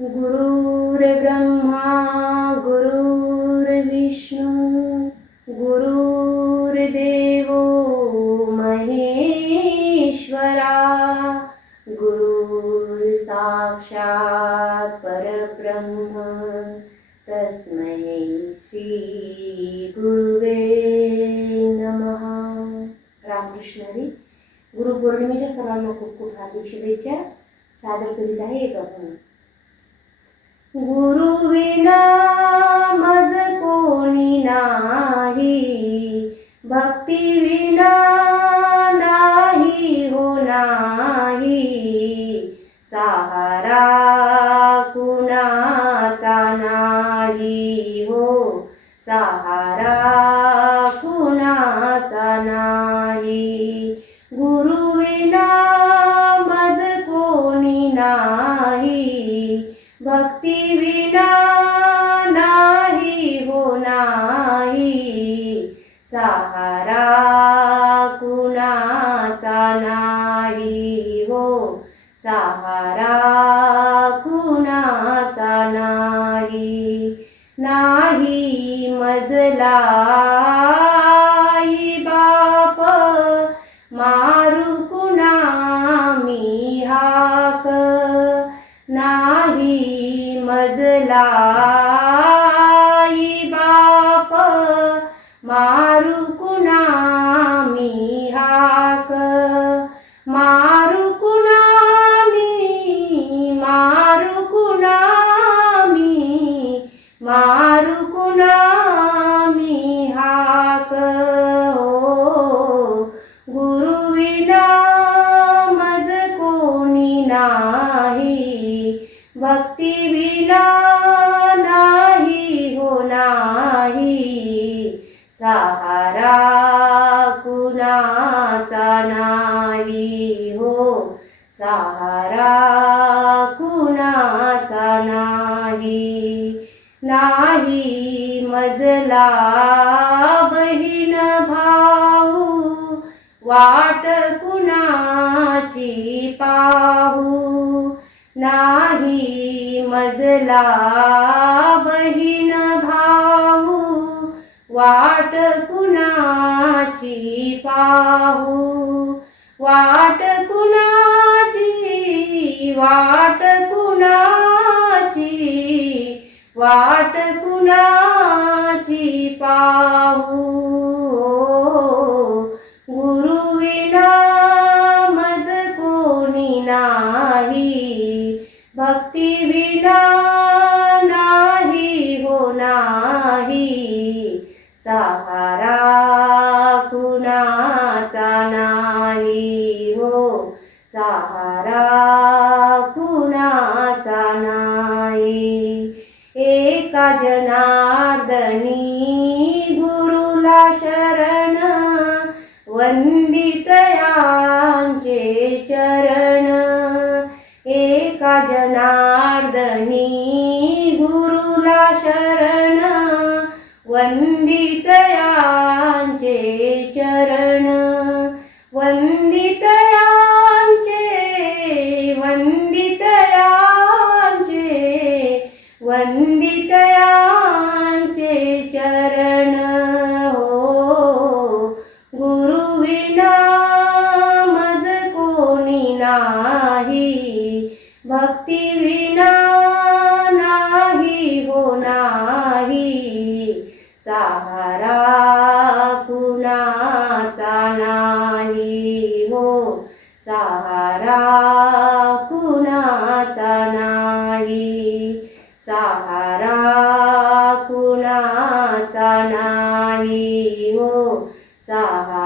गुरुर्ब्रह्मा गुरुर्विष्णू गुरुर्देव महेश्वरा गुरु साक्षात् परब्रह्म तस्मै श्री गुरुवे नमः. रामकृष्ण गुरुपौर्णिमेच्या सर्वांना खूप खूप हार्दिक शुभेच्छा. सादर करीत आहे एक गुरुविना मज कोणी नाही. भक्ती विना नाही हो नाही सहारा कुणाचा नाही हो. सहारा कुणाचा नाही. गुरुविना मज कोणी नाही. भक्ती विना नाही हो नाही सहारा कुणाचा नाही हो. सहारा कुणाचा नाही. नाही मजला आई बाप मा नाही. भक्ती विना नाही हो नाही सहारा कुणाचा नाही हो. सहारा कुणाचा नाही. नाही मजला वाट कुणाची पाहू? नाही मजला बहीण भाऊ. वाट कुणाची पाहू? वाट कुणाची वाट कुणाची? वाट कुणाची पाहू? नाही. भक्ती विना नाही हो नाही. सहारा कुणाचा नाही हो. सहारा कुणाचा नाही. एका जनार्दनी गुरुला शरण वंदितयांचे चरण. जनार्दनी गुरुला शरण वंदितयांचे चरण. वंदितयांचे वंदितयांचे वंद भक्ती विना नाही हो नाही. सहारा कुणाचा नाही हो. सहारा कुणाचा नाही. सहारा कुणाचा नाही हो. सहारा